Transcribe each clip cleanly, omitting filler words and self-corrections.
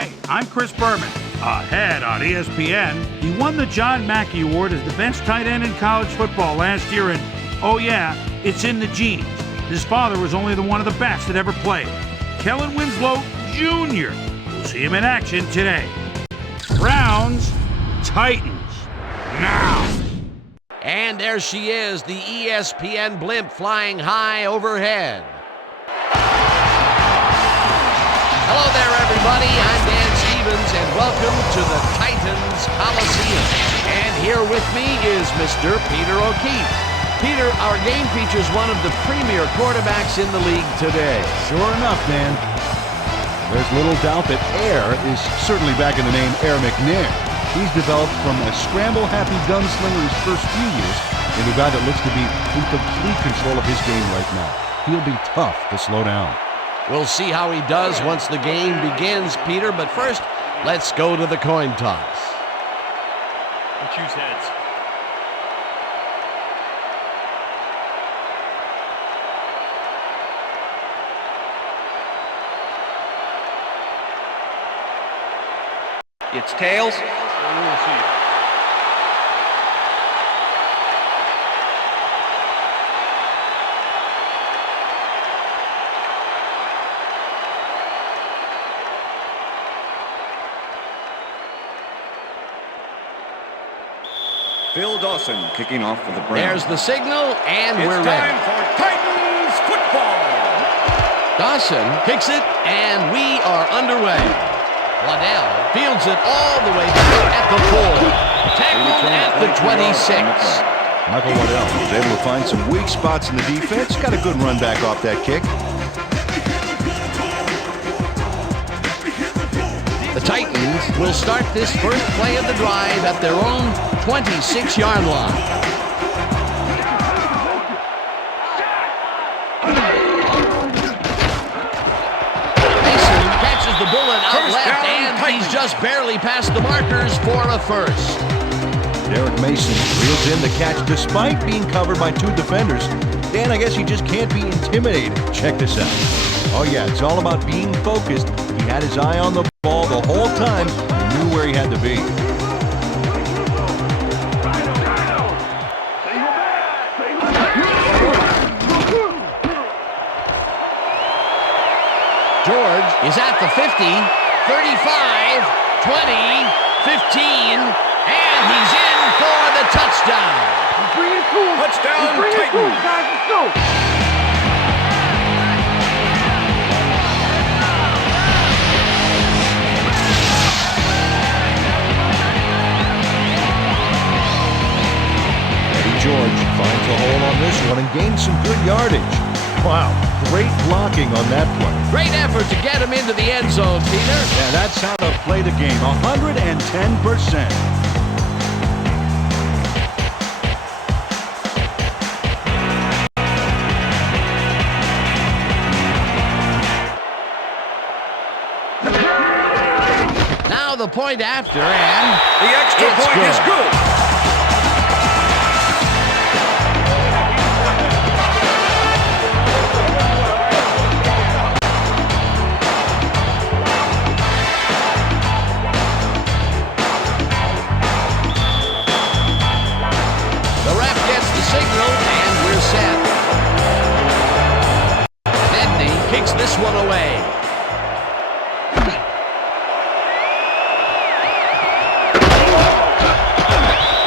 Hi, I'm Chris Berman. Ahead on ESPN, he won the John Mackey Award as the best tight end in college football last year, and oh yeah, it's in the genes. His father was only one of the best that ever played. Kellen Winslow Jr. We'll see him in action today. Browns, Titans, now. And there she is, the ESPN blimp flying high overhead. Hello there, everybody. I'm Dan Stevens, and welcome to the Titans Coliseum. And here with me is Mr. Peter O'Keefe. Peter, our game features one of the premier quarterbacks in the league today. Sure enough, Dan. There's little doubt that Air is certainly back in the name Air McNair. He's developed from a scramble-happy gunslinger his first few years into a guy that looks to be in complete control of his game right now. He'll be tough to slow down. We'll see how he does once the game begins, Peter, but first, let's go to the coin toss. We'll choose heads. It's tails. We'll see. Phil Dawson kicking off for the Browns. There's the signal, and we're It's ready. time for Titans football. Dawson kicks it, and we are underway. Waddell fields it all the way back at the 4. Tackled at the 26. Michael Waddell was able to find some weak spots in the defense. Got a good run back off that kick. The Titans will start this first play of the drive at their own 26-yard line. Mason catches the bullet out First left, down, and Titans. he's just barely past the markers for a first. Derek Mason reels in the catch despite being covered by two defenders. Dan, I guess he just can't be intimidated. Check this out. Oh yeah, it's all about being focused. He had his eye on the ball the whole time. He knew where he had to be. George is at the 50, 35, 20, 15, and he's in for the touchdown. Touchdown, Titans. Eddie George finds a hole on this one and gains some good yardage. Wow, great blocking on that play. Great effort to get him into the end zone, Peter. Yeah, that's how to play the game, 110%. Now the point after, and The extra it's point is good. the ref gets the signal, and we're set. Nedney kicks this one away.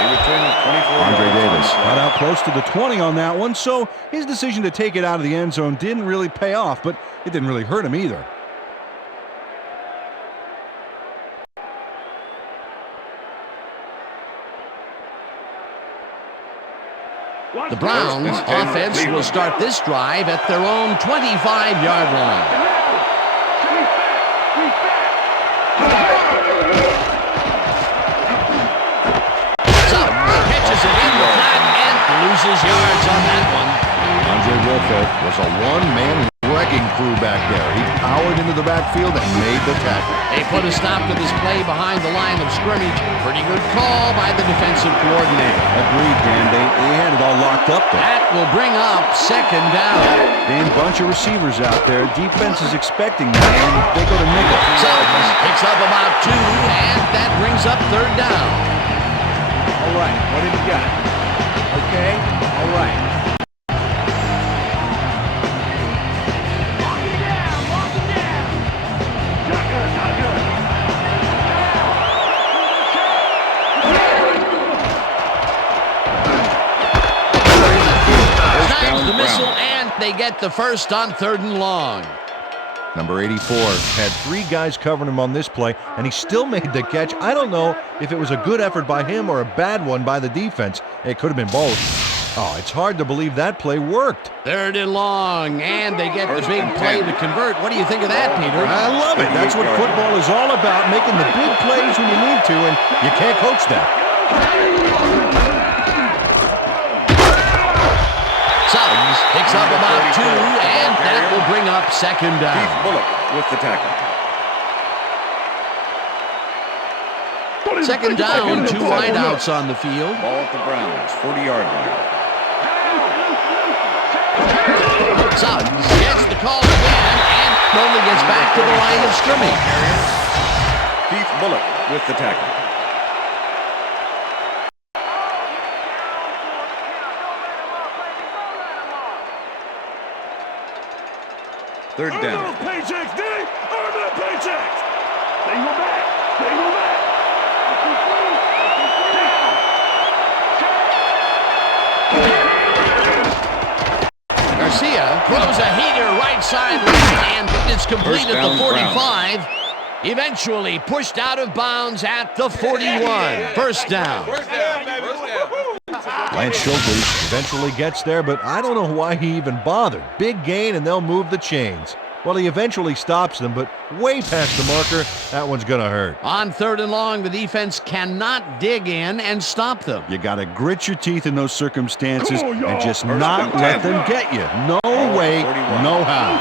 Andre Davis got out close to the 20 on that one, so his decision to take it out of the end zone didn't really pay off, but it didn't really hurt him either. The Browns offense will start this drive at their own 25-yard line. Catches it in the flat and loses yards on that one. Andre Wolford was a one-man wrecking crew back there. He powered into the backfield and made the tackle. They put a stop to this play behind the line of scrimmage. Pretty good call by the defensive coordinator. Agreed, Dan. They had it all locked up there. That will bring up second down. Dan, bunch of receivers out there. Defense is expecting that, and they go to nickel. So he picks up a third down. All right, what have you got? Okay, all right. Snags the missile, and they get the first on 3rd and long. Number 84 had 3 guys covering him on this play, and he still made the catch. I don't know if it was a good effort by him or a bad one by the defense. It could have been both. Oh, it's hard to believe that play worked. 3rd and long, and they get the big play to convert. What do you think of that, Peter? I love it. That's what football is all about, making the big plays when you need to, and you can't coach that. Suggs picks up about 2, and that will bring up 2nd down. Keith Bullock with the tackle. 2nd down, 2 wideouts on the field. Ball at the Browns, 40-yard line. Suggs gets the call again, and only gets back to the line of scrimmage. Keith Bullock with the tackle. Third down. Paychecks, D! Earn the paychecks! They go back! They go back! Garcia throws a heater right sideline, and it's complete at the 45. Eventually pushed out of bounds at the 41. First down. Lance Schultes eventually gets there, but I don't know why he even bothered. Big gain, and they'll move the chains. Well, he eventually stops them, but way past the marker, that one's going to hurt. On 3rd and long, the defense cannot dig in and stop them. You got to grit your teeth in those circumstances and just not let them get you. No way, no how.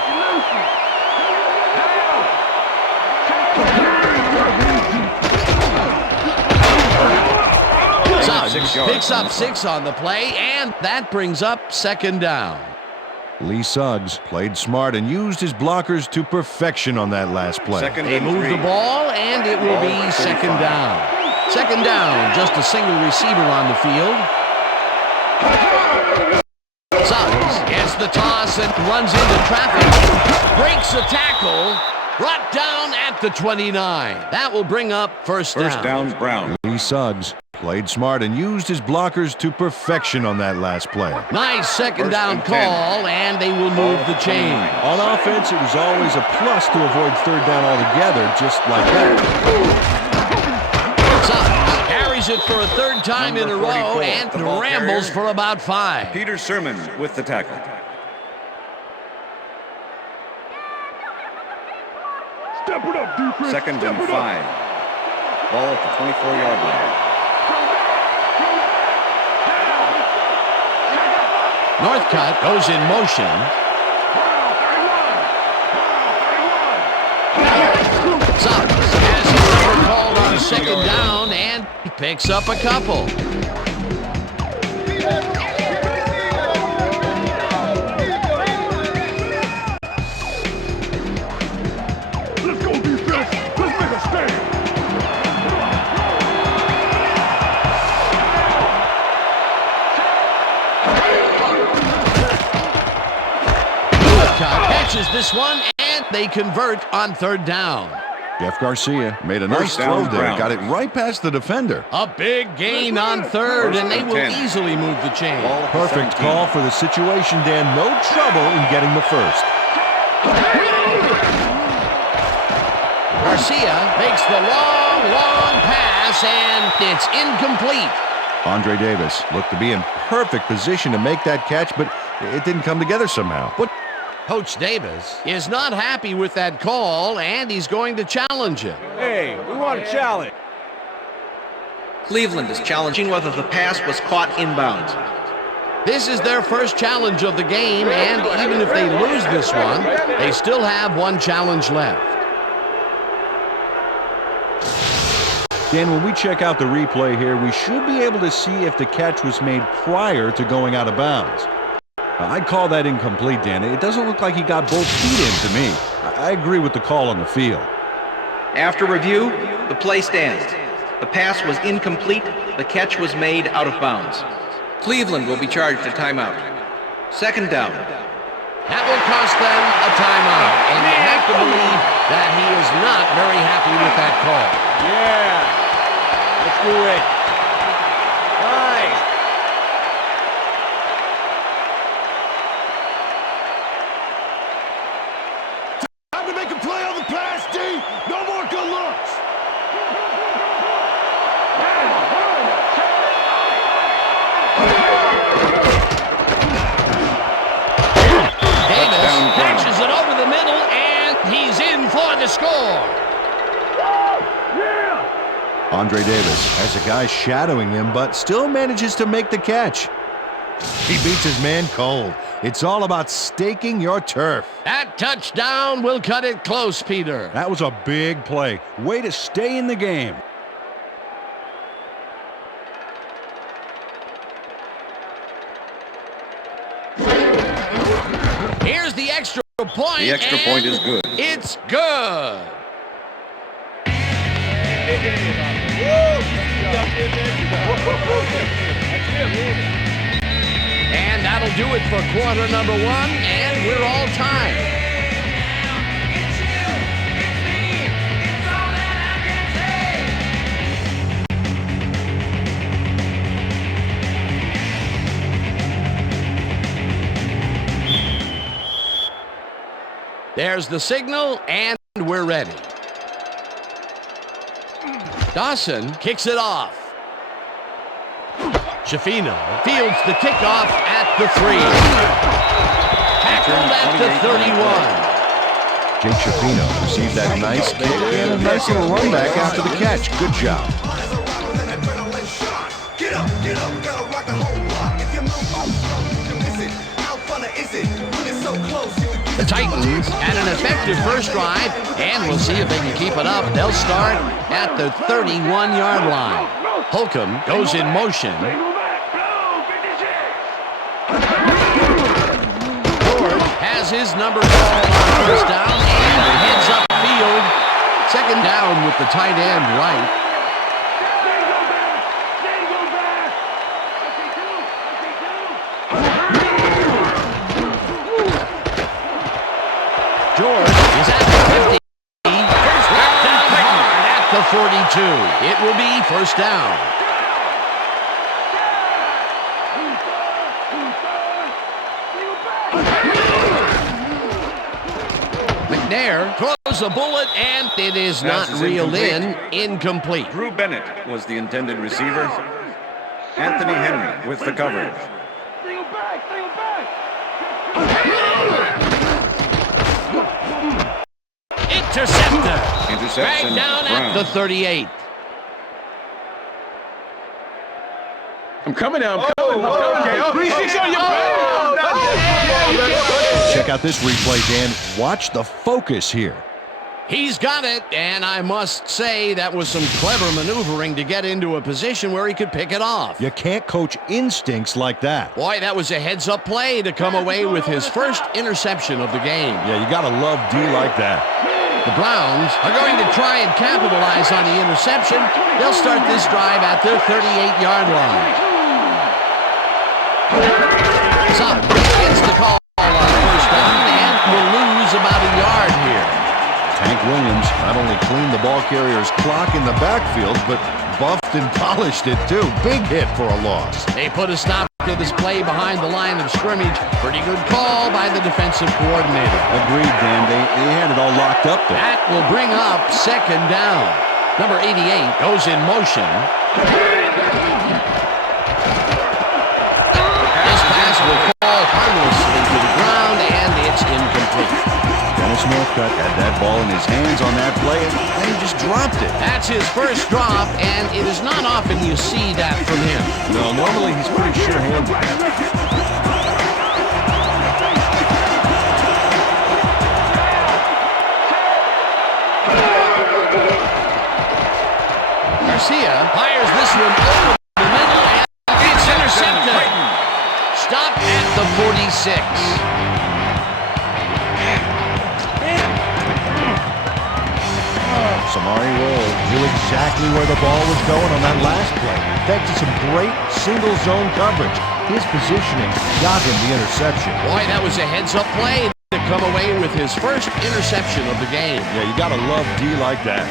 Suggs picks up 6 on the play, and that brings up 2nd down. Lee Suggs played smart and used his blockers to perfection on that last play. They move the ball, and it will be 2nd down. 2nd down, just a single receiver on the field. Suggs gets the toss and runs into traffic. Breaks a tackle. Brought down at the 29. That will bring up first down. First down, Brown. Lee Suggs played smart and used his blockers to perfection on that last play. Nice 2nd down call, and they will move the chain. On offense, it was always a plus to avoid 3rd down altogether, just like that. Suggs carries it for a 3rd time in a row and rambles for about 5. Peter Sermon with the tackle. Step it up, defense! 2nd and 5. Ball at the 24-yard line. Northcutt goes in motion. Suggs has his number called on 2nd down, and he picks up a couple. Let's go, defense! Let's make a stand! Catches this one, and they convert on 3rd down. Jeff Garcia made a nice throw there, got it right past the defender. A big gain on 3rd, and they will easily move the chain. Perfect call for the situation, Dan. No trouble in getting the first. Garcia makes the long pass, and it's incomplete. Andre Davis looked to be in perfect position to make that catch, but it didn't come together somehow. But Coach Davis is not happy with that call, and he's going to challenge it. Hey, we want a challenge. Cleveland is challenging whether the pass was caught inbounds. This is their first challenge of the game, and even if they lose this one, they still have one challenge left. Dan, when we check out the replay here, we should be able to see if the catch was made prior to going out of bounds. I'd call that incomplete, Dan. It doesn't look like he got both feet in to me. I agree with the call on the field. After review, the play stands. The pass was incomplete. The catch was made out of bounds. Cleveland will be charged a timeout. Second down. That will cost them a timeout, and you have to believe that he is not very happy with that call. Yeah. Let's do it. Nice. Time to make a play on the pass, D. No more good looks. Davis catches it over the middle, and he's in for the score. Andre Davis has a guy shadowing him, but still manages to make the catch. He beats his man cold. It's all about staking your turf. That touchdown will cut it close, Peter. That was a big play. Way to stay in the game. Here's the extra point. The extra point is good. It's good. And that'll do it for quarter number one, and we're all tied. There's the signal, and we're ready. Dawson kicks it off. Shafino fields the kickoff at the 3. Tackled at the 31. Jake Shafino received that nice kick and a nice little run back after the catch. Good job. Get up, gotta rock the whole block. If you move on, you miss it. How fun is it when it's so close? The Titans had an effective first drive, and we'll see if they can keep it up. They'll start at the 31-yard line. Holcomb goes in motion. George has his number called on first down and heads upfield. Second down with the tight end right. George is at the 50. First down hard at the 42. It will be first down. McNair throws a bullet, and it is not reeled in. Incomplete. Drew Bennett was the intended receiver. Anthony Henry with the coverage. Interception Interception. down at the 38. I'm coming now. I'm coming. Okay. 3-6 on your Check out this replay, Dan. Watch the focus here. He's got it, and I must say that was some clever maneuvering to get into a position where he could pick it off. You can't coach instincts like that. Boy, that was a heads-up play to come away with his first interception of the game. Yeah, you got to love D like that. The Browns are going to try and capitalize on the interception. They'll start this drive at their 38-yard line. Suggs gets the call on first down and will lose about a yard here. Tank Williams not only cleaned the ball carrier's clock in the backfield, but buffed and polished it too. Big hit for a loss. They put a stop to this play behind the line of scrimmage. Pretty good call by the defensive coordinator. Agreed, Dan. They had it all locked up there. That will bring up second down. Number 88 goes in motion. This pass will fall harmlessly to the ground, and it's incomplete. Dennis Northcutt had that ball in his hands on that play, and he just dropped it. That's his first drop, and it is not often you see that from him. No, normally he's pretty sure-handed. Garcia fires this one over the middle, and it's intercepted. Stop at the 46. Samari Roll knew exactly where the ball was going on that last play, thanks to some great single zone coverage. His positioning got him the interception. Boy, that was a heads-up play to come away with his first interception of the game. Yeah, you gotta love D like that.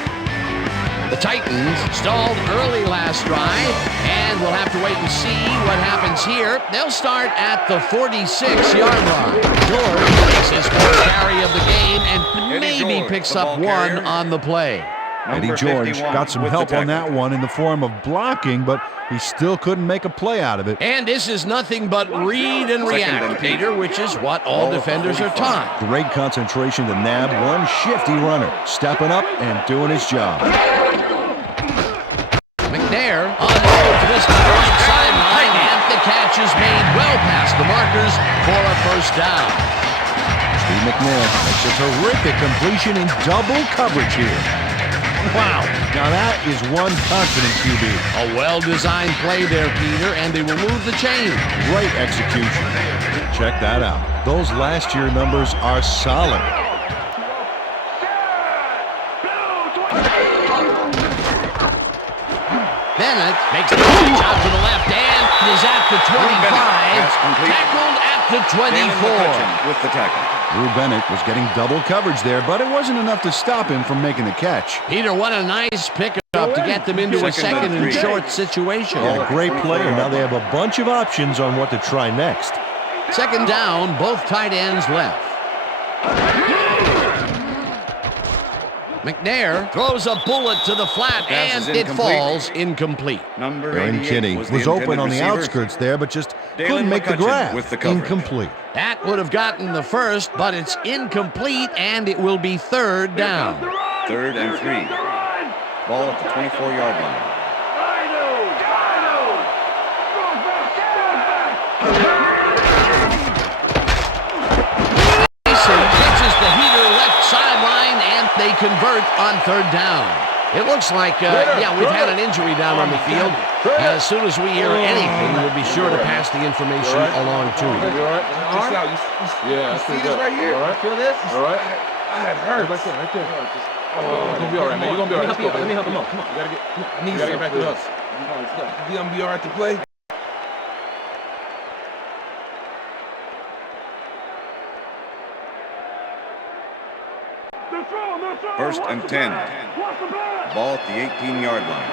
The Titans stalled early last drive, and we'll have to wait and see what happens here. They'll start at the 46-yard line. George makes his first carry of the game and maybe picks up one on the play. Eddie George got some help on that one in the form of blocking, but he still couldn't make a play out of it. And this is nothing but read and react, Peter, which is what all defenders are taught. Great concentration to nab one shifty runner, stepping up and doing his job. McNair unloads this first sideline, and the catch is made well past the markers for a first down. Steve McNair makes a terrific completion in double coverage here. Wow, now that is one confident QB. A well-designed play there, Peter, and they will move the chain. Great execution. Check that out. Those last year numbers are solid. Bennett makes the catch out to the left and is at the 25, tackled at the 24. With the tackle. Drew Bennett was getting double coverage there, but it wasn't enough to stop him from making the catch. Peter, what a nice pickup to get them into a second and short situation. Yeah, great play, and now they have a bunch of options on what to try next. Second down, both tight ends left. McNair throws a bullet to the flat, and it falls incomplete. Aaron Kinney was open on the outskirts there, but just couldn't make the grab. Incomplete. That would have gotten the first, but it's incomplete, and it will be third down. 3rd and 3. Ball at the 24-yard line. Mason catches the heater left sideline, and they convert on third down. It looks like, we've had an injury down on the field. As soon as we hear anything, we'll be sure to pass the information along to you. You all right? Just out. You see this right here? All right. Feel this? All right. I had hurt. Right there. You're going to be all right, man. You're going to be all right. Let me help him up. Come on. You got to get back to us. You going to be all right to play? First and 10. Ball at the 18-yard line.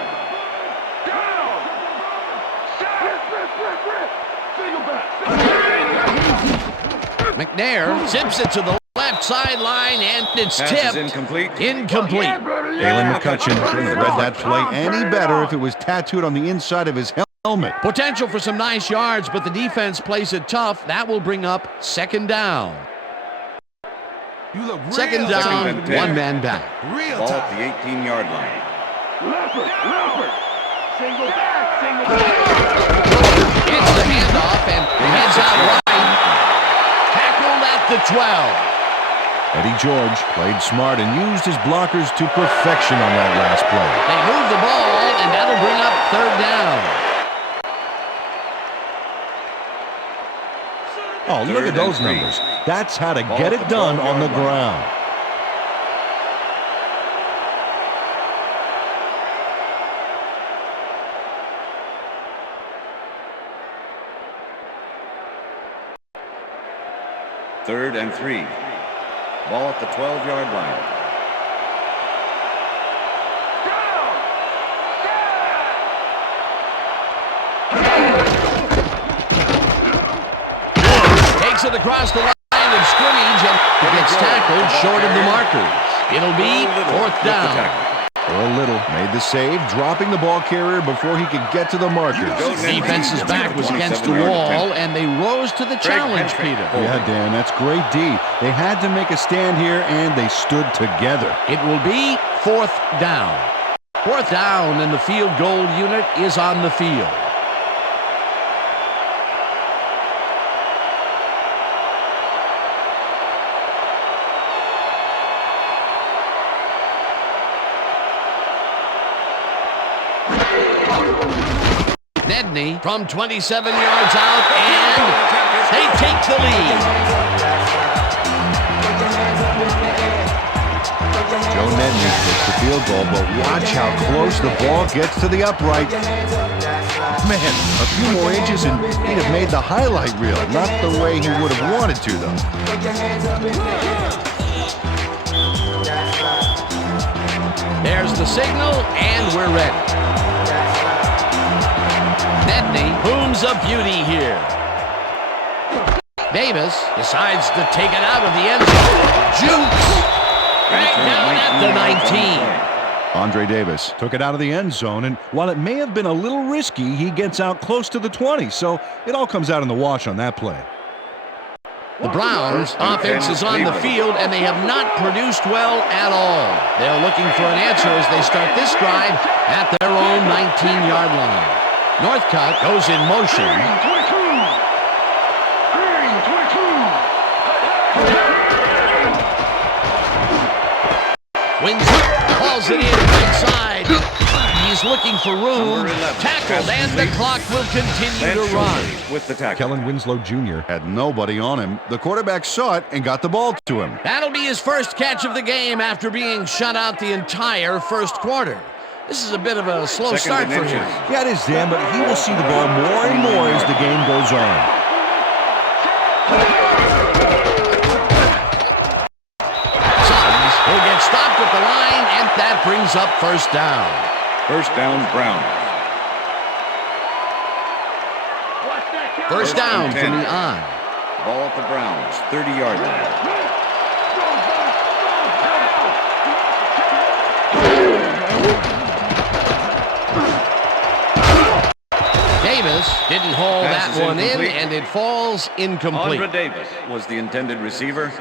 McNair zips it to the left sideline, and it's Pass tipped. is incomplete. Incomplete. Galen McCutcheon couldn't have read that play any better if it was tattooed on the inside of his helmet. Potential for some nice yards, but the defense plays it tough. That will bring up second down. Second down, one man back. Ball at the 18-yard line. Leopard. Single back. Gets the handoff and heads out right. Tackled at the 12. Eddie George played smart and used his blockers to perfection on that last play. They move the ball, and that'll bring up third down. Oh, look at those numbers. That's how to get it done on the ground. Third and 3. Ball at the 12-yard line. Takes it across the line of scrimmage and gets tackled short of the markers. It'll be fourth down. Earl Little made the save, dropping the ball carrier before he could get to the markers. Defense's back was against the wall, and they rose to the challenge, Peter. Yeah, Dan, that's great D. They had to make a stand here, and they stood together. It will be fourth down. Fourth down, and the field goal unit is on the field. Nedney from 27 yards out, and they take the lead. Joe Nedney takes the field goal, but watch how close the ball gets to the upright. Man, a few more inches and he'd have made the highlight reel. Not the way he would have wanted to, though. There's the signal, and we're ready. Nedney booms a beauty here. Davis decides to take it out of the end zone. Jukes! Right down at the 19. Andre Davis took it out of the end zone, and while it may have been a little risky, he gets out close to the 20, so it all comes out in the wash on that play. The Browns' offense is on the field, and they have not produced well at all. They're looking for an answer as they start this drive at their own 19-yard line. Northcutt goes in motion. Winslow hauls it in right side. He's looking for room. Tackled, and the clock will continue to run. With the tackle. Kellen Winslow Jr. had nobody on him. The quarterback saw it and got the ball to him. That'll be his first catch of the game after being shut out the entire first quarter. This is a bit of a slow start for him. Yeah, it is, Dan, but he will see the ball more and more as the game goes on. Sons will get stopped at the line, and that brings up first down. First down, Browns. First down from the on. Ball at the Browns, 30-yard line. Davis didn't haul Pass that one in, incomplete. and it falls incomplete. Andre Davis was the intended receiver.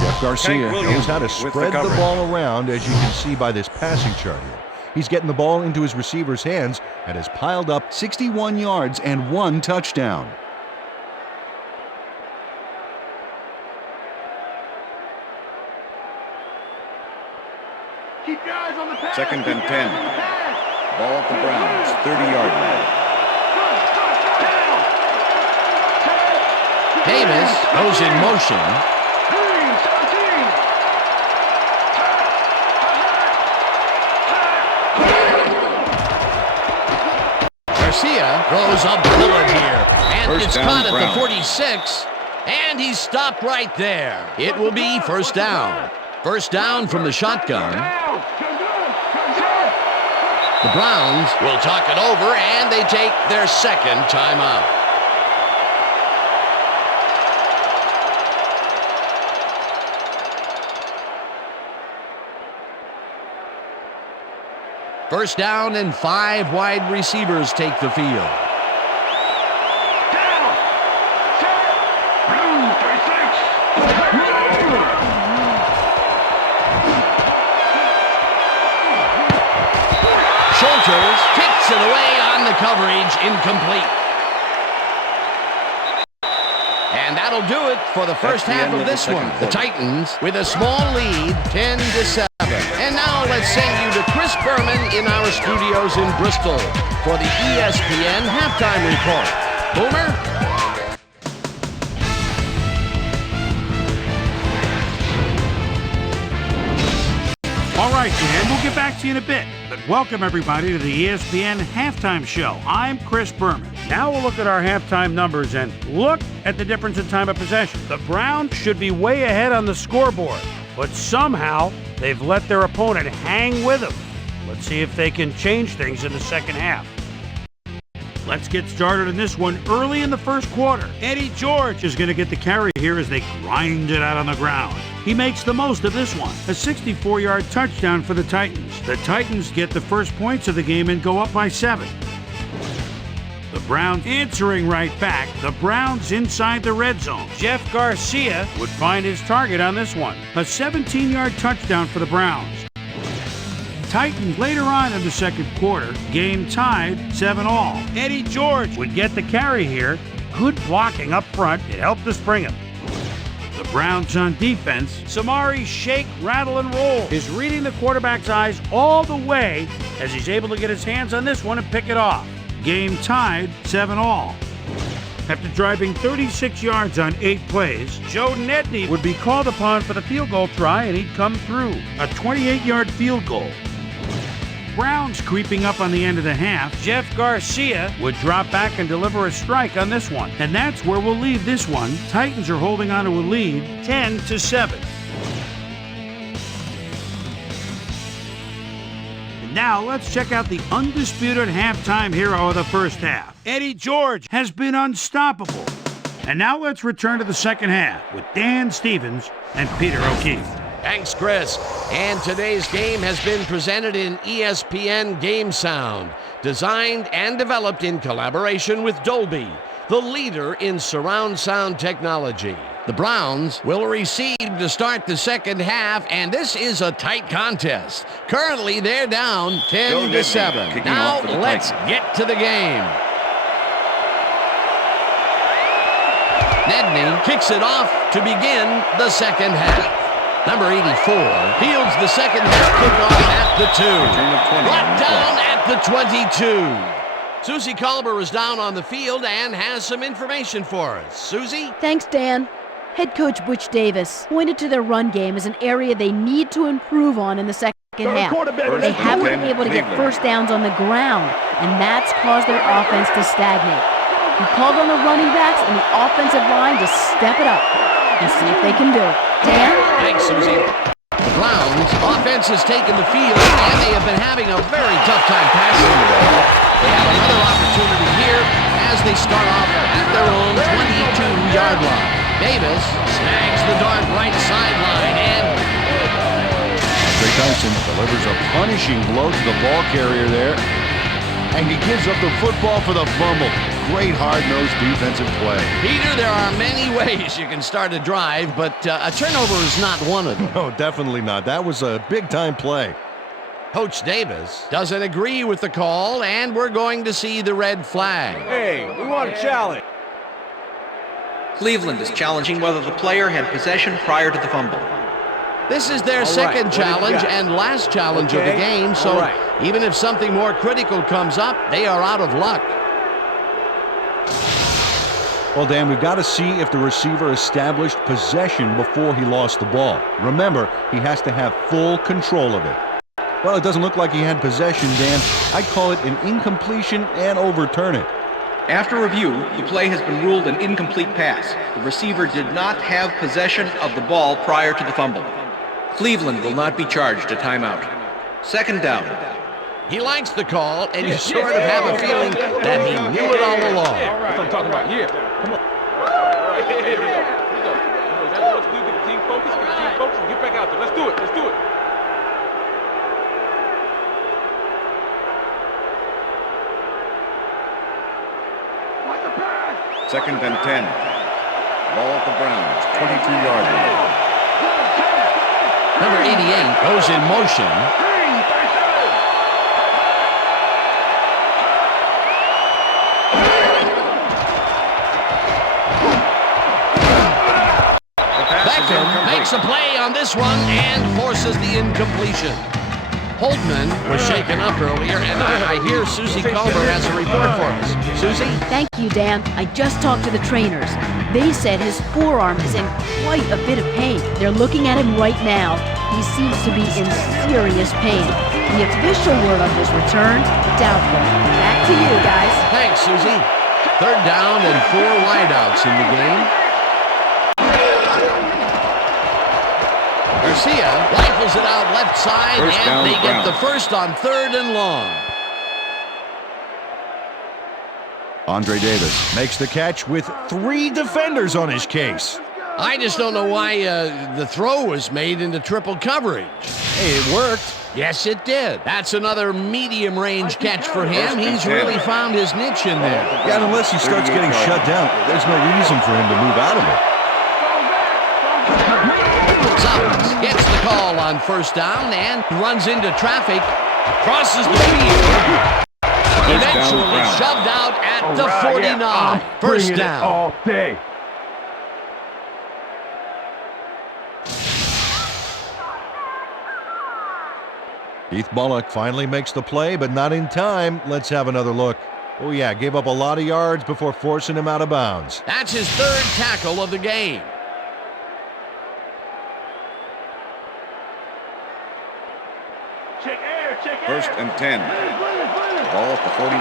Jeff Garcia knows how to with the spread the coverage. ball around, as you can see by this passing chart here. He's getting the ball into his receiver's hands and has piled up 61 yards and 1 touchdown. Keep your eyes on the pass. Second and 10. Ball at the Browns, 30-yard line. Davis goes in motion. Garcia throws a bullet here, and First it's down, caught at the Browns. 46, and he's stopped right there. It will be first down. First down from the shotgun. The Browns will talk it over, and they take their second timeout. First down, and 5 wide receivers take the field. Schulters kicks it away on the coverage, incomplete. And that'll do it for the first half of this one. The Titans with a small lead, 10-7. And now let's send you to Chris Berman in our studios in Bristol for the ESPN halftime report. Boomer? All right, Dan, we'll get back to you in a bit. But welcome, everybody, to the ESPN Halftime Show. I'm Chris Berman. Now we'll look at our halftime numbers and look at the difference in time of possession. The Browns should be way ahead on the scoreboard, but somehow they've let their opponent hang with them. Let's see if they can change things in the second half. Let's get started in this one early in the first quarter. Eddie George is going to get the carry here as they grind it out on the ground. He makes the most of this one, a 64-yard touchdown for the Titans. The Titans get the first points of the game and go up by 7. The Browns answering right back. The Browns inside the red zone. Jeff Garcia would find his target on this one, a 17-yard touchdown for the Browns. Titans later on in the second quarter, game tied 7-all. Eddie George would get the carry here. Good blocking up front. It helped us bring him. The Browns on defense. Samari's shake, rattle, and roll is reading the quarterback's eyes all the way as he's able to get his hands on this one and pick it off. Game tied 7-all. After driving 36 yards on 8 plays, Joe Nedney would be called upon for the field goal try, and he'd come through. A 28-yard field goal. Browns creeping up on the end of the half. Jeff Garcia would drop back and deliver a strike on this one. And that's where we'll leave this one. Titans are holding on to a lead, 10-7. And now let's check out the undisputed halftime hero of the first half. Eddie George has been unstoppable. And now let's return to the second half with Dan Stevens and Peter O'Keefe. Thanks, Chris. And today's game has been presented in ESPN Game Sound, designed and developed in collaboration with Dolby, the leader in surround sound technology. The Browns will receive to start the second half, and this is a tight contest. Currently, they're down 10-7. Now, let's get to the game. Nedney kicks it off to begin the second half. Number 84 fields the second half kickoff at the 2. Brought down at the 22. Susie Colbert is down on the field and has some information for us. Susie? Thanks, Dan. Head coach Butch Davis pointed to their run game as an area they need to improve on in the second half. They haven't been able to get first downs on the ground, and that's caused their offense to stagnate. He called on the running backs and the offensive line to step it up and see if they can do it. Dan? Thanks, Susie. The Browns' offense has taken the field, and they have been having a very tough time passing the ball. They have another opportunity here as they start off at their own 22-yard line. Davis snags the dart right sideline, and Andre Tyson delivers a punishing blow to the ball carrier there, and he gives up the football for the fumble. Great hard-nosed defensive play. Peter, there are many ways you can start a drive, but a turnover is not one of them. No, definitely not. That was a big-time play. Coach Davis doesn't agree with the call, and we're going to see the red flag. Hey, we want a challenge. Cleveland is challenging whether the player had possession prior to the fumble. This is their second challenge and last challenge of the game, so even if something more critical comes up, they are out of luck. Well, Dan, we've got to see if the receiver established possession before he lost the ball. Remember, he has to have full control of it. Well, it doesn't look like he had possession, Dan. I'd call it an incompletion and overturn it. After review, the play has been ruled an incomplete pass. The receiver did not have possession of the ball prior to the fumble. Cleveland will not be charged a timeout. Second down. He likes the call, and you sort of have a feeling that he knew it all along. That's what I'm talking about. Yeah. Come on. Hey. Let's do the team focus. And get back out there. Let's do it. Second and 10. Ball at the Browns, 22-yard line. Number 88 goes in motion. Makes a play on this one and forces the incompletion. Holtman was shaken up earlier, and I hear Susie Culver has a report for us. Susie? Thank you, Dan. I just talked to the trainers. They said his forearm is in quite a bit of pain. They're looking at him right now. He seems to be in serious pain. The official word on his return, doubtful. Back to you, guys. Thanks, Susie. Third down and 4 wideouts in the game. Garcia rifles it out left side, and they get the first on 3rd and long. Andre Davis makes the catch with 3 defenders on his case. I just don't know why the throw was made into triple coverage. Hey, it worked. Yes, it did. That's another medium-range catch for him. He's really found his niche in there. Yeah, and unless he starts getting shut down, there's no reason for him to move out of it. Summers gets the call on first down and runs into traffic, crosses the field, eventually shoved out at the 49. First down. All day. Keith Bullock finally makes the play, but not in time. Let's have another look. Oh, yeah, gave up a lot of yards before forcing him out of bounds. That's his third tackle of the game. First and 10. Ball at the 49.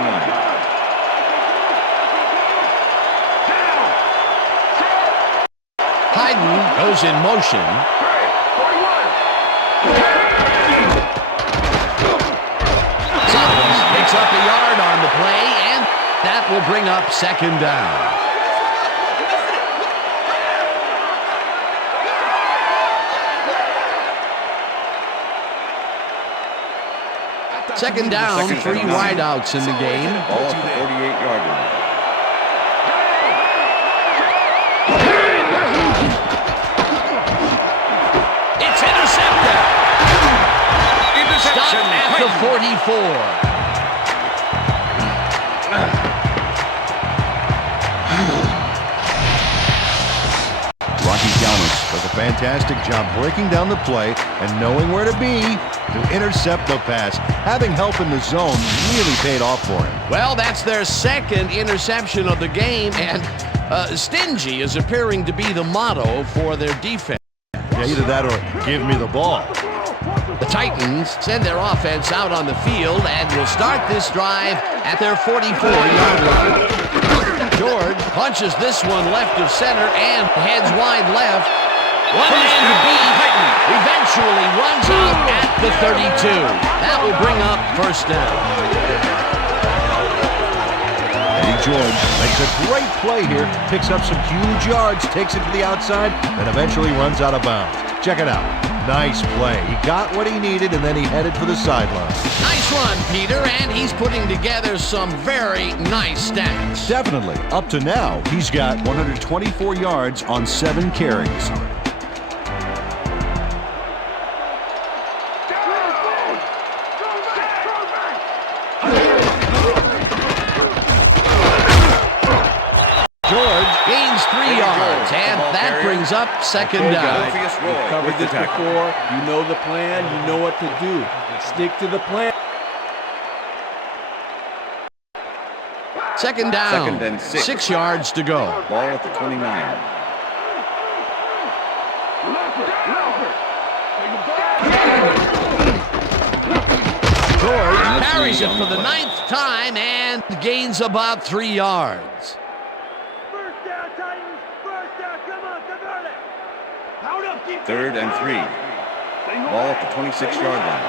Hayden goes in motion. Sullivan picks up a yard on the play, and that will bring up second down. Second down, three wideouts in the game. Ball at the 48-yard line. It's intercepted. Stop at the 44. Rocky Galmus does a fantastic job breaking down the play and knowing where to be to intercept the pass. Having help in the zone really paid off for him. Well, that's their second interception of the game, and stingy is appearing to be the motto for their defense. Yeah, either that or give me the ball. The Titans send their offense out on the field and will start this drive at their 44-yard line. George punches this one left of center and heads wide left. One man to beat, eventually runs out at the 32. That will bring up first down. Eddie George makes a great play here, picks up some huge yards, takes it to the outside, and eventually runs out of bounds. Check it out. Nice play. He got what he needed, and then he headed for the sideline. Nice run, Peter, and he's putting together some very nice stats. Definitely. Up to now, he's got 124 yards on 7 carries. Up second down. We've covered this before. You know the plan. You know what to do. Stick to the plan. Second down. Second and 6. 6 yards to go. Ball at the 29. George carries it for the 9th time and gains about 3 yards. Third and 3. Ball at the 26-yard line.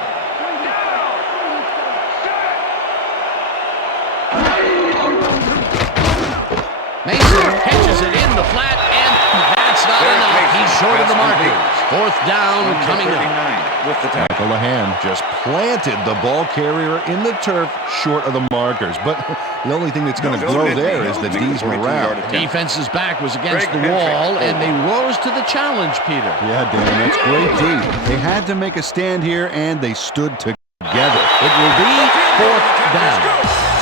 Mason catches it in the flat, and that's not enough. He's short of the markers. Fourth down coming up. With the tackle. Callahan just planted the ball carrier in the turf short of the markers. But the only thing that's going to grow there is the D's morale. Defense's back was against the wall, and they rose to the challenge, Peter. Yeah, Dan, that's great D. They had to make a stand here, and they stood together. It will be fourth down.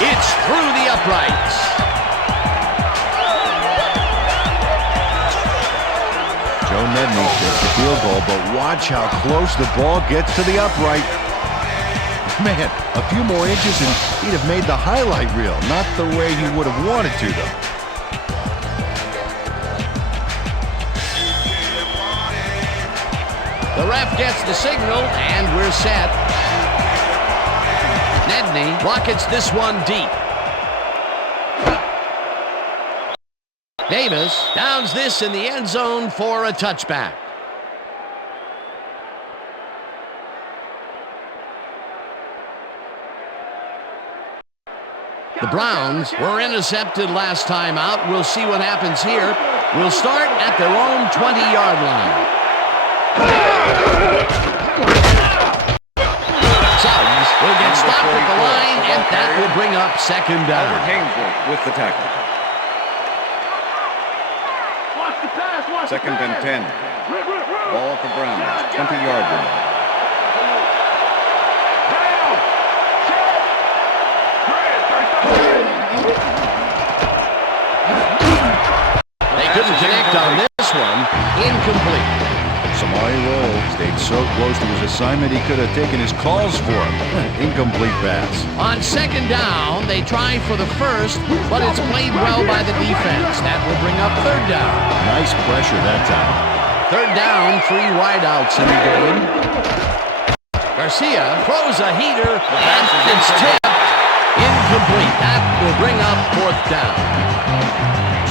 It's through the uprights. Joe Nedney takes the field goal, but watch how close the ball gets to the upright. Man, a few more inches and he'd have made the highlight reel. Not the way he would have wanted to, though. The ref gets the signal, and we're set. Nedney rockets this one deep. Davis downs this in the end zone for a touchback. The Browns were intercepted last time out. We'll see what happens here. We'll start at their own 20-yard line. Suggs will get stopped at the line, and that will bring up second down. With the tackle. Second and 10. Ball at the Browns, 20-yard line. They couldn't connect on this one. Incomplete. Samari rolls. Stayed so close to his assignment he could have taken his calls for him. Incomplete pass. On second down, they try for the first, but it's played well by the defense. That will bring up third down. Nice pressure that time. Third down, 3 wideouts in the game. Garcia throws a heater, and it's tipped. Incomplete. That will bring up fourth down.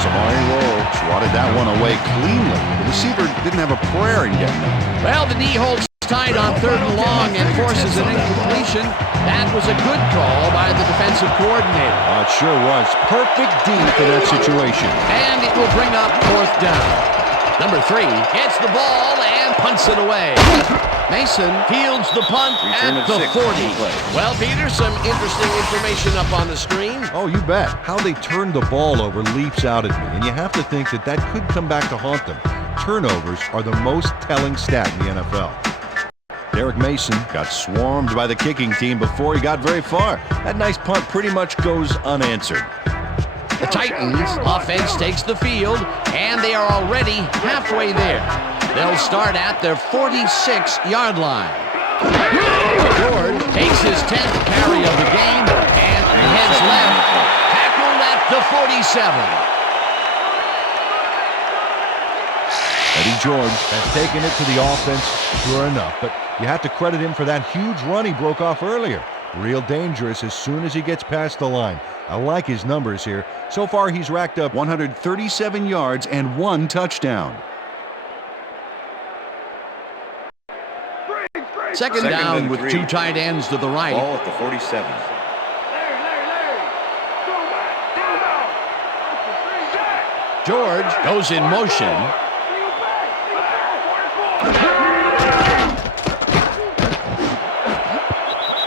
Samari Roll swatted that one away cleanly. The receiver didn't have a prayer in getting it. Well, the D holds tight on third and long and forces an incompletion. That was a good call by the defensive coordinator. It sure was. Perfect D for that situation. And it will bring up fourth down. Number 3 gets the ball and punts it away. Mason fields the punt at the 40. Well, Peter, some interesting information up on the screen. Oh, you bet. How they turned the ball over leaps out at me, and you have to think that that could come back to haunt them. Turnovers are the most telling stat in the NFL. Derek Mason got swarmed by the kicking team before he got very far. That nice punt pretty much goes unanswered. The Titans offense takes the field, and they are already halfway there. They'll start at their 46-yard line. George takes his 10th carry of the game and heads left, tackled at the 47. Eddie George has taken it to the offense, sure enough, but you have to credit him for that huge run he broke off earlier. Real dangerous as soon as he gets past the line. I like his numbers here. So far, he's racked up 137 yards and 1 touchdown. Second down with 2 tight ends to the right. Ball at the 47. George goes in motion.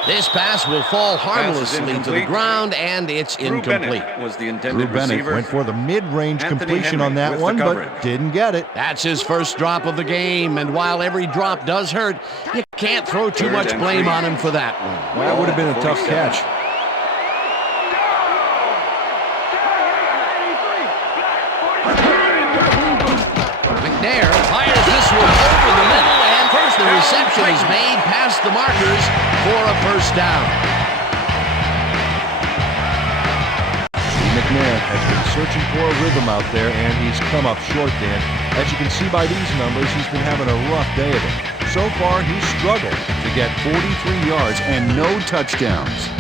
This pass will fall harmlessly to the ground, and it's incomplete. Was the intended Drew Bennett receiver. went for the mid-range completion Henry on that with one, the but coverage. didn't get it. That's his first drop of the game, and while every drop does hurt, you can't throw too much blame on him for that one. Well, that would have been a tough catch. McNair fires this one over the middle, and first the reception is made past the markers for a first down. McNair has been searching for a rhythm out there, and he's come up short, Dan. As you can see by these numbers, he's been having a rough day of it. So far, he's struggled to get 43 yards and no touchdowns.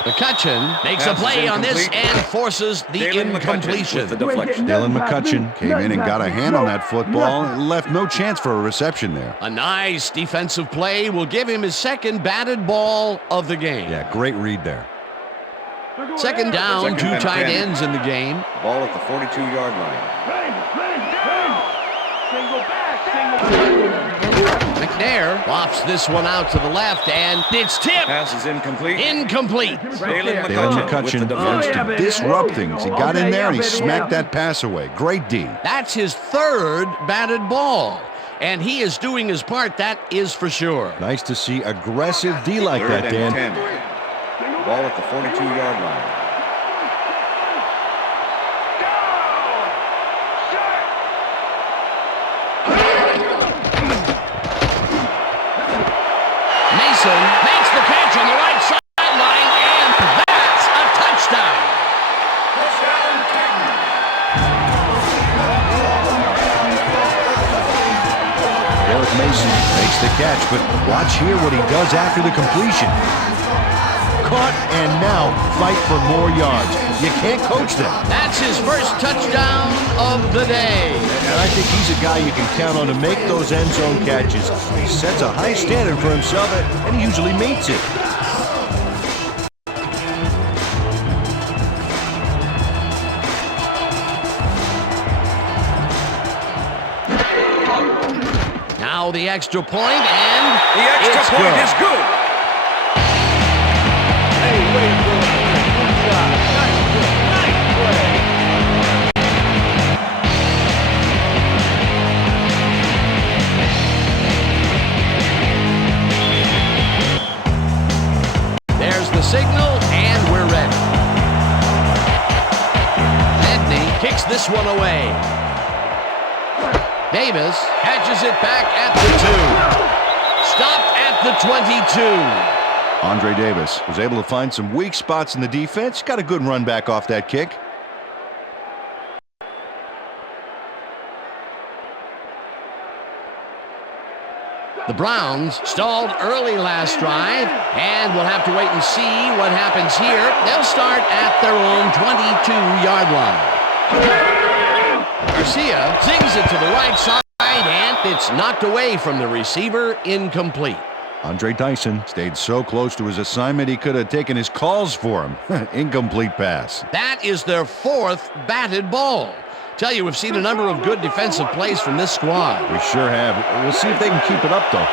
McCutcheon makes a play on this and forces the incompletion. Dylan McCutcheon came in and got a hand on that football and left no chance for a reception there. A nice defensive play will give him his second batted ball of the game. Yeah, great read there. Second down, 2 tight ends in the game. Ball at the 42-yard line. McNair lofts this one out to the left, and it's tipped. Pass is incomplete. Incomplete. Dylan McCutcheon wants to disrupt things. He got in there and he smacked that pass away. Great D. That's his third batted ball, and he is doing his part, that is for sure. Nice to see aggressive D like Third that, and Dan. 10. Ball at the 42-yard line. Mason makes the catch on the right sideline, and that's a touchdown. Derek Mason makes the catch, but watch here what he does after the completion. Caught and now fight for more yards. You can't coach them. That's his first touchdown of the day. And I think he's a guy you can count on to make those end zone catches. He sets a high standard for himself, and he usually meets it. Now the extra point, and The extra it's point good. is good. the signal, and we're ready. Edney kicks this one away. Davis catches it back at the 2. Stopped at the 22. Andre Davis was able to find some weak spots in the defense. Got a good run back off that kick. The Browns stalled early last drive, and we'll have to wait and see what happens here. They'll start at their own 22-yard line. Garcia zings it to the right side, and it's knocked away from the receiver, incomplete. Andre Dyson stayed so close to his assignment he could have taken his calls for him. Incomplete pass. That is their 4th batted ball. Tell you, we've seen a number of good defensive plays from this squad. We sure have. We'll see if they can keep it up, though.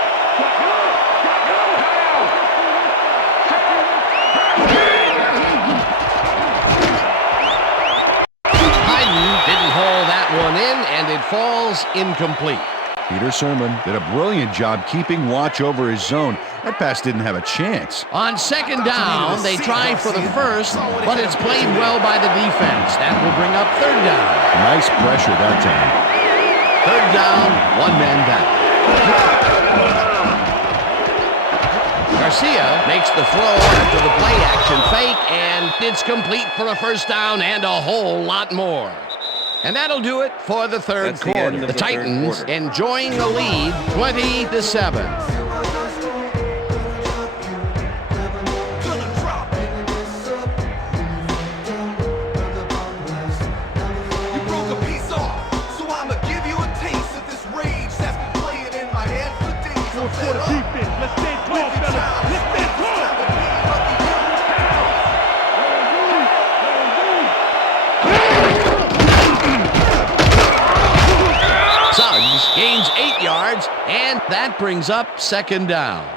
Hyden didn't haul that one in, and it falls incomplete. Peter Sermon did a brilliant job keeping watch over his zone. That pass didn't have a chance. On 2nd down, they try for the 1st, but it's played well by the defense. That will bring up 3rd down. Nice pressure that time. 3rd down, 1 man back. Garcia makes the throw after the play-action fake, and it's complete for a 1st down and a whole lot more. And that'll do it for the 3rd quarter. The Titans enjoying a lead, 20-7. Gains 8 yards, and that brings up 2nd down.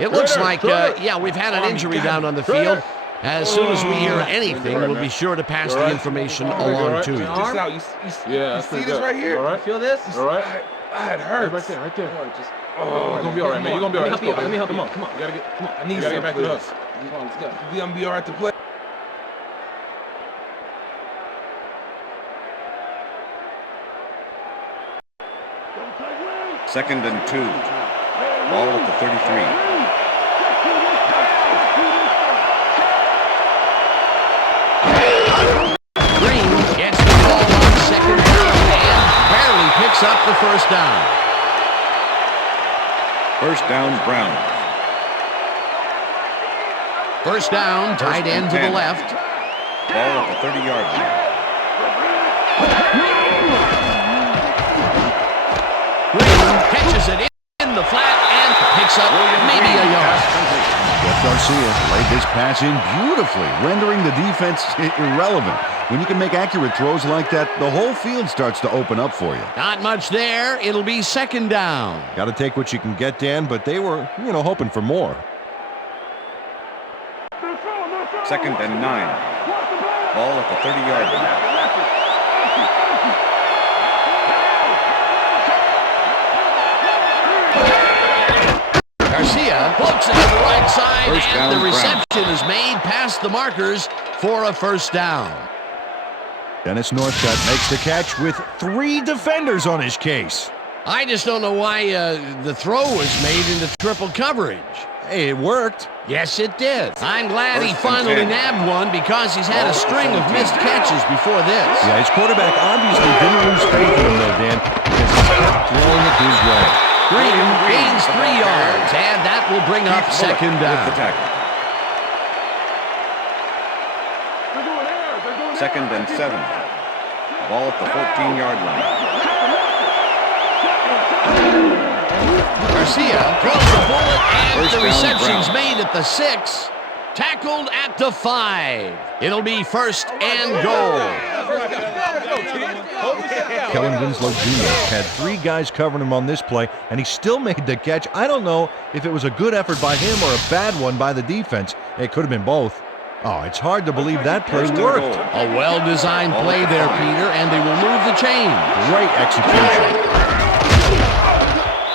It looks like, we've had an injury down on the field. As soon as we hear anything, we'll be sure to pass the information along to you. You see this right here? All right. Feel this? All right. It hurts. Right there, right there. You're gonna be all right, man. You're gonna be all right. Let me help you. Come on. You gotta get. I need you to get back to us. You're gonna be all right to play. Second and 2. Ball at the 33. Green gets the ball on 2nd down and barely picks up the 1st down. 1st down, Brown. 1st down, tight end to the left. Ball at the 30-yard line. Catches it in the flat and picks up maybe a yard. Jeff Garcia laid this pass in beautifully, rendering the defense irrelevant. When you can make accurate throws like that, the whole field starts to open up for you. Not much there. It'll be 2nd down. Got to take what you can get, Dan, but they were, hoping for more. 2nd and 9. Ball at the 30-yard line. Garcia floats it to the right side, and the reception is made past the markers for a 1st down. Dennis Northcutt makes the catch with 3 defenders on his case. I just don't know why the throw was made into triple coverage. Hey, it worked. Yes, it did. I'm glad he finally nabbed one because he's had a string of missed catches before this. Yeah, his quarterback obviously didn't lose faith in him, though, Dan, because he kept throwing it his way. Green gains 3 yards, and that will bring up 2nd down. 2nd and 7. Ball at the 14-yard line. Garcia throws the bullet, and the reception's made at the 6. Tackled at the 5. It'll be 1st and goal. Kellen Winslow Jr. had 3 guys covering him on this play, and he still made the catch. I don't know if it was a good effort by him or a bad one by the defense. It could have been both. Oh, it's hard to believe that play worked. A well-designed play there, Peter, and they will move the chain. Great execution.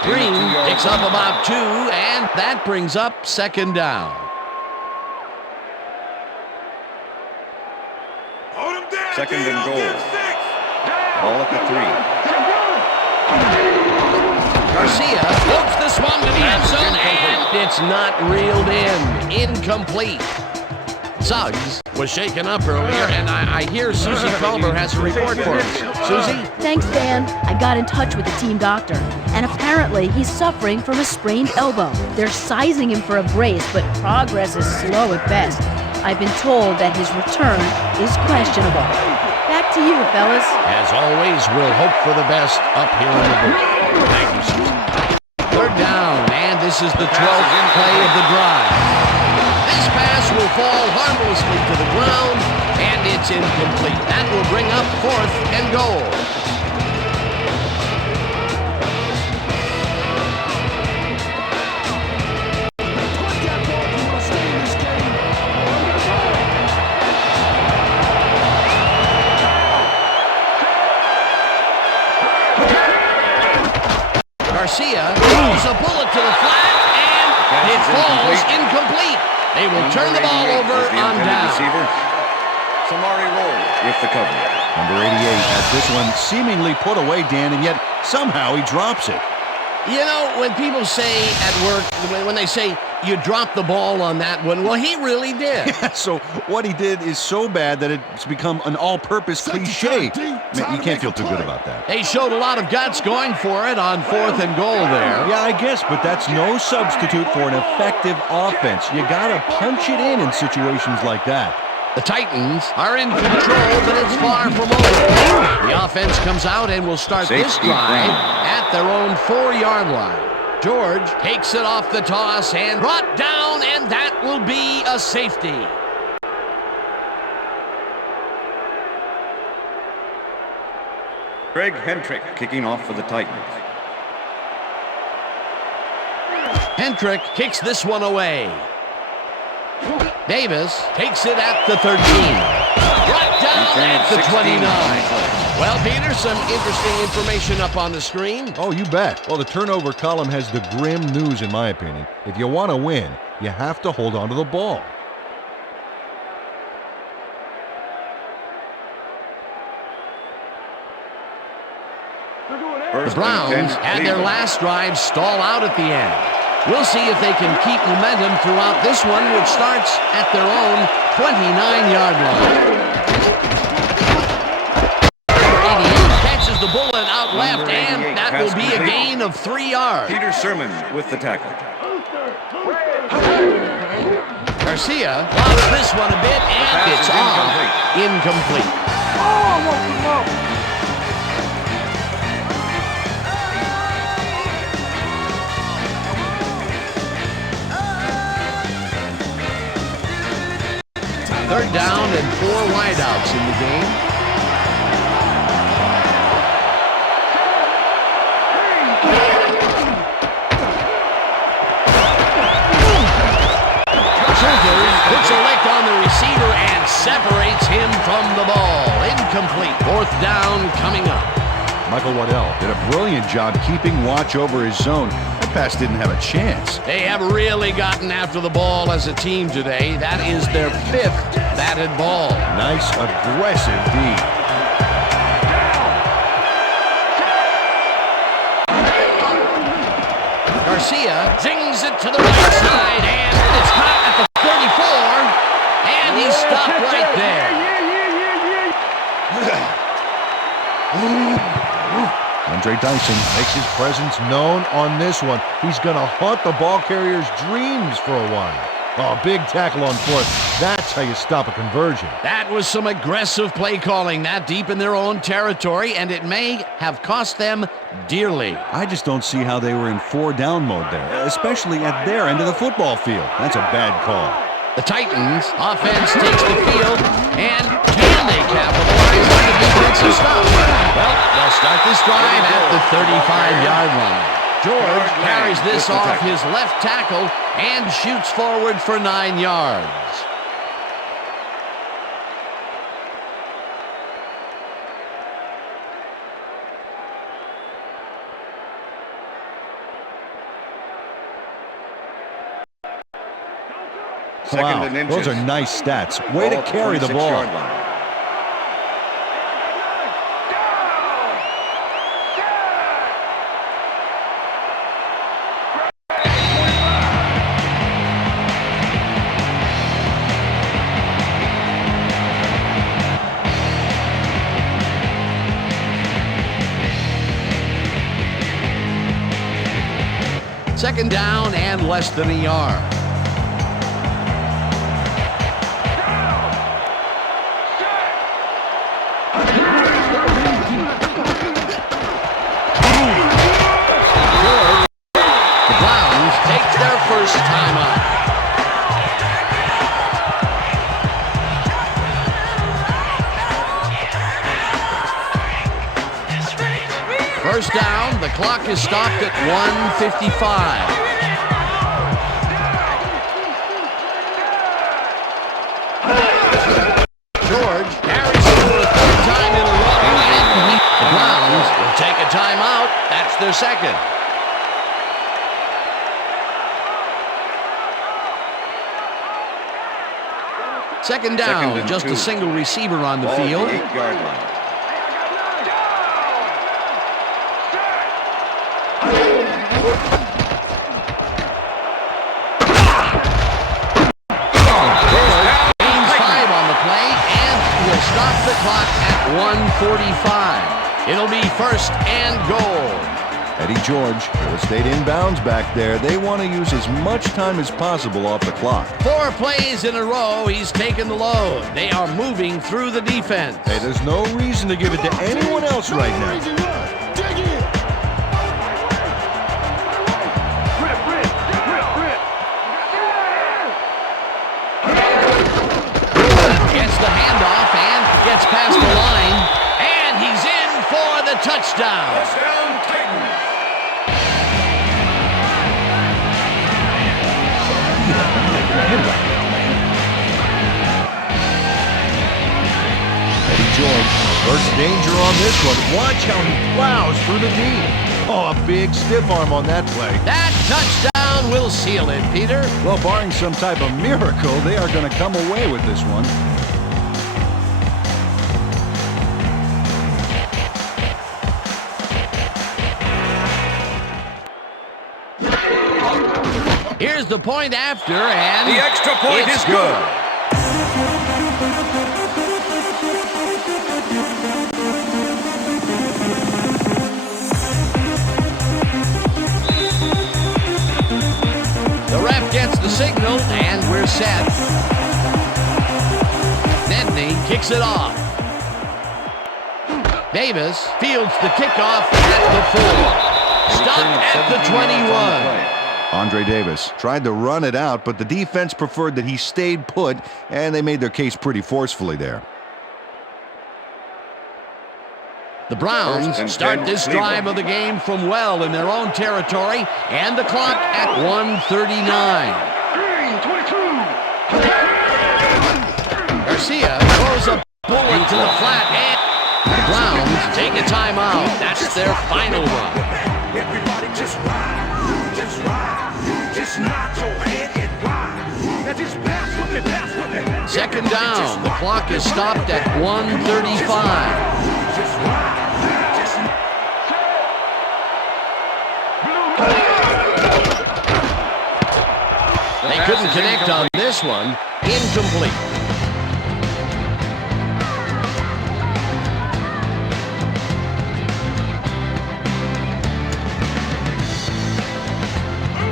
Green picks up about 2, and that brings up 2nd down. Second and goal. Ball at the 3. Garcia floats this one to the end zone, and it's not reeled in. Incomplete. Suggs was shaken up earlier, and I hear Susie Culver has a report for us. Susie? Thanks, Dan. I got in touch with the team doctor, and apparently he's suffering from a sprained elbow. They're sizing him for a brace, but progress is slow at best. I've been told that his return is questionable. Back to you, fellas. As always, we'll hope for the best up here in the booth. Thank you, Susan. Third down, and this is the 12th play of the drive. This pass will fall harmlessly to the ground, and it's incomplete. That will bring up 4th and goal. Garcia throws a bullet to the flat, and it falls incomplete. They will turn the ball over on down. Receiver. Samari Roll with the cover. Number 88 had this one seemingly put away, Dan, and yet somehow he drops it. You know, when people say at work, when they say, you dropped the ball on that one, well, he really did. Yeah, so what he did is so bad that it's become an all-purpose cliche. Man, you can't feel too good about that. They showed a lot of guts going for it on 4th and goal there. Yeah, I guess, but that's no substitute for an effective offense. You gotta punch it in situations like that. The Titans are in control, but it's far from over. The offense comes out and will start this drive at their own 4-yard line. George takes it off the toss and brought down, and that will be a safety. Greg Hentrick kicking off for the Titans. Hentrick kicks this one away. Davis takes it at the 13. Brought down at the 29. Well, Peter, some interesting information up on the screen. Oh, you bet. Well, the turnover column has the grim news, in my opinion. If you want to win, you have to hold on to the ball. The Browns had their last drive stall out at the end. We'll see if they can keep momentum throughout this one, which starts at their own 29-yard line. Number 88 catches the bullet out left, and that will be a gain of 3 yards. Peter Sherman with the tackle. Garcia lost this one a bit, and it's off. Incomplete. Third down and 4 wideouts in the game. Childers puts a lick on the receiver and separates him from the ball. Incomplete. 4th down coming up. Michael Waddell did a brilliant job keeping watch over his zone. That pass didn't have a chance. They have really gotten after the ball as a team today. That is their 5th batted ball. Nice, aggressive D. Garcia zings it to the right side, and it's caught at the 34, and he's stopped right there. Andre Dyson makes his presence known on this one. He's going to haunt the ball carrier's dreams for a while. Oh, big tackle on 4th. That's how you stop a conversion. That was some aggressive play calling that deep in their own territory, and it may have cost them dearly. I just don't see how they were in 4-down mode there, especially at their end of the football field. That's a bad call. The Titans offense takes the field, and can they capitalize on the defensive stop? Well, they'll start this drive at the 35-yard line. George carries this off his left tackle and shoots forward for 9 yards. Wow, those are nice stats. Way to carry the ball. Second down and less than a yard. The Browns take their first timeout. First down, the clock is stopped at 1:55. George carries it for the third time in a row, and the Browns will take a timeout. That's their second. Second down, just a single receiver on the field. 8-yard line. Stop the clock at 1:45. It'll be first and goal. Eddie George will stay inbounds back there. They want to use as much time as possible off the clock. 4 plays in a row, he's taken the load. They are moving through the defense. Hey, there's no reason to give it to anyone else right now. Gets past the line, and he's in for the touchdown. Touchdown, Titans. Eddie George, first danger on this one. Watch how he plows through the knee. Oh, a big stiff arm on that play. That touchdown will seal it, Peter. Well, barring some type of miracle, they are going to come away with this one. Here's the point after, and the extra point is good. The ref gets the signal, and we're set. Nedney kicks it off. Davis fields the kickoff at the 4. Stopped at the 21. Andre Davis tried to run it out, but the defense preferred that he stayed put, and they made their case pretty forcefully there. The Browns start this drive of the game from well in their own territory, and the clock at 1:39. Garcia throws a bullet to the flat, and the Browns take a timeout. That's their final one. Everybody just ride, just ride. Just nod your head and ride. Now just pass with me, pass with me. Second down. The clock is stopped at 1:35. Just ride. They couldn't connect on this one. Incomplete.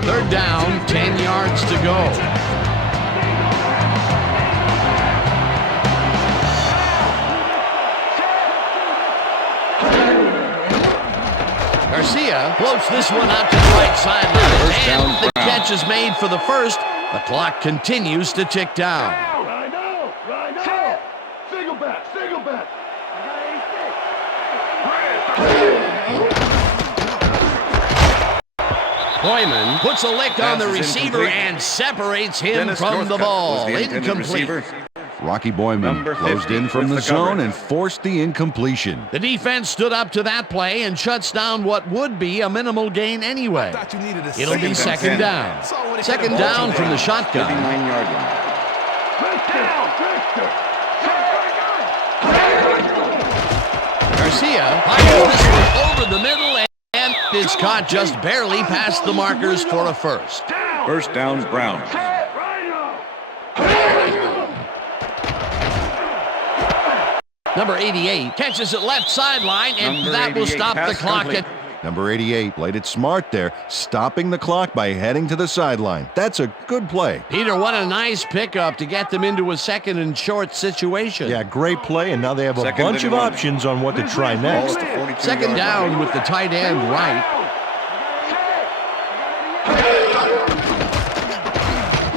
Third down, 10 yards to go. Garcia floats this one out to the right sideline. And the catch is made for the first. The clock continues to tick down. I know. Single back. Boyman puts a lick on the receiver and separates him from the ball. Incomplete. Rocky Boyman closed in from the zone and forced the incompletion. The defense stood up to that play and shuts down what would be a minimal gain anyway. It'll be second down. Second down from the shotgun. 39-yard line. Garcia fires this one over the middle, and it's caught just barely past the markers for a first. First down, Browns. Number 88 catches it left sideline, and that will stop the clock at Number 88 played it smart there, stopping the clock by heading to the sideline. That's a good play. Peter, what a nice pickup to get them into a second and short situation. Yeah, great play, and now they have a Second bunch of and 1. options on what to try next. Second down with the tight end right.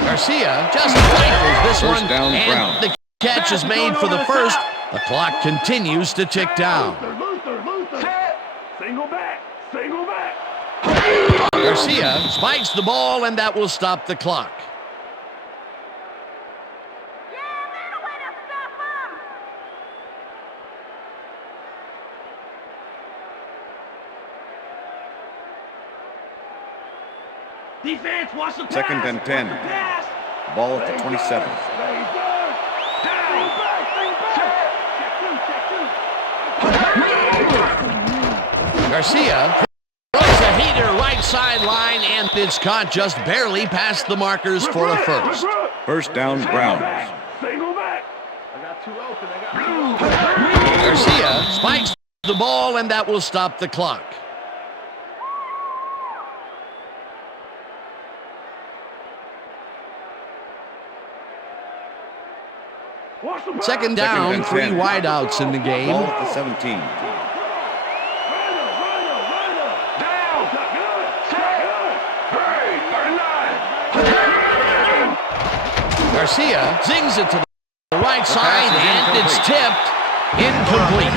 Garcia just rifles this First one, down, and Brown. the catch is made for the first. The clock continues to tick down. Single back. Single back. Garcia spikes the ball, and that will stop the clock. Defense, watch the pass. Second and 10. Watch the pass. Ball at the 27. Garcia throws a heater right sideline, and it's caught just barely past the markers for a first. First down, Browns. Single back. Garcia spikes the ball, and that will stop the clock. Watch the pass. Second down, and 3 10. wideouts in the Ball game. at the 17. Down. Good. Hurry. 39. Garcia zings it to the right side, and it's tipped. Incomplete.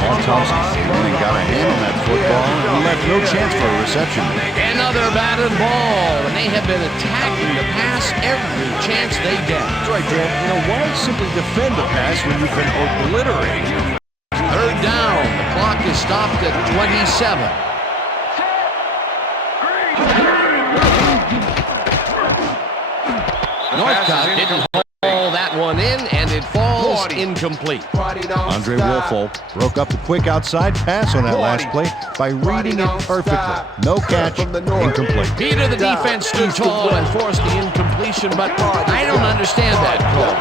Paul Thompson really got a hand on that football and left no chance for a reception. Another batted ball, and they have been attacking the pass every chance they get. That's right, Dan. You know, why simply defend the pass when you can obliterate? Third down. The clock is stopped at 27. Northcutt didn't haul that one in, and it falls incomplete. Andre Wolfel broke up the quick outside pass on that last play by reading it perfectly. No catch, incomplete. Peter, the defense stood tall and forced the incompletion, but I don't understand that call.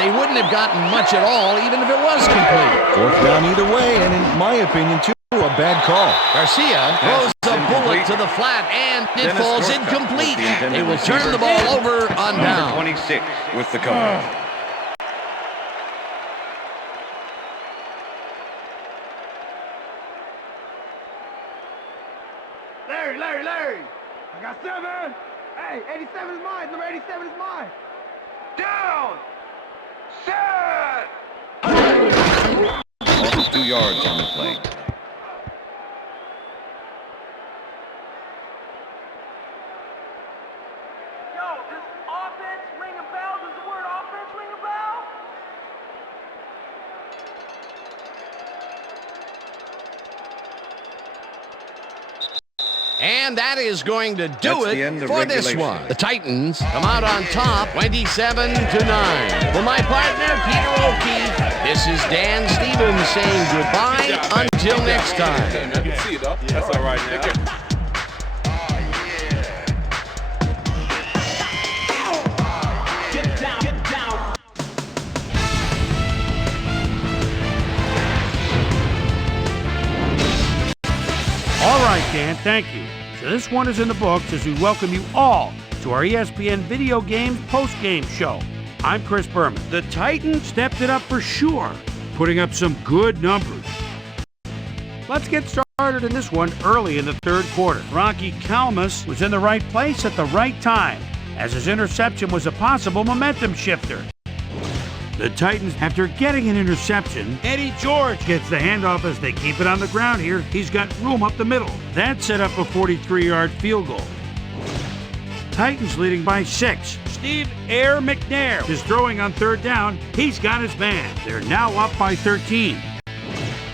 They wouldn't have gotten much at all, even if it was complete. Fourth down either way, and in my opinion, too, a bad call. Garcia throws the bullet to the flat, and it falls incomplete. They will turn the ball over on down. Number 26 with the cover. Larry. I got 7. Hey, 87 is mine. Number 87 is mine. Down. Set. Lost 2 yards on the play. Does offense ring a bell? Does the word offense ring a bell? And that is going to do That's the it end of for this regulation. one. The Titans come out on top, 27-9. For my partner, Peter O'Keefe, this is Dan Stevens saying goodbye until next time. I can see it, though. That's all right, man. All right, Dan, thank you. So this one is in the books as we welcome you all to our ESPN Video Games post-game show. I'm Chris Berman. The Titans stepped it up for sure, putting up some good numbers. Let's get started in this one early in the third quarter. Rocky Kalmus was in the right place at the right time, as his interception was a possible momentum shifter. The Titans, after getting an interception, Eddie George gets the handoff as they keep it on the ground here. He's got room up the middle. That set up a 43-yard field goal. Titans leading by 6. Steve Air McNair is throwing on third down. He's got his man. They're now up by 13.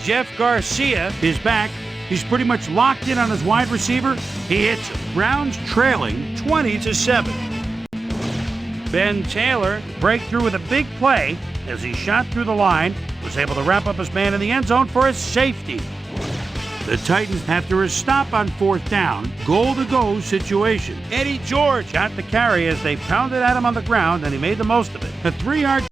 Jeff Garcia is back. He's pretty much locked in on his wide receiver. He hits him. Browns trailing 20-7. Ben Taylor break through with a big play as he shot through the line, was able to wrap up his man in the end zone for a safety. The Titans, after a stop on fourth down, goal-to-go situation. Eddie George got the carry as they pounded at him on the ground, and he made the most of it. A 3-yard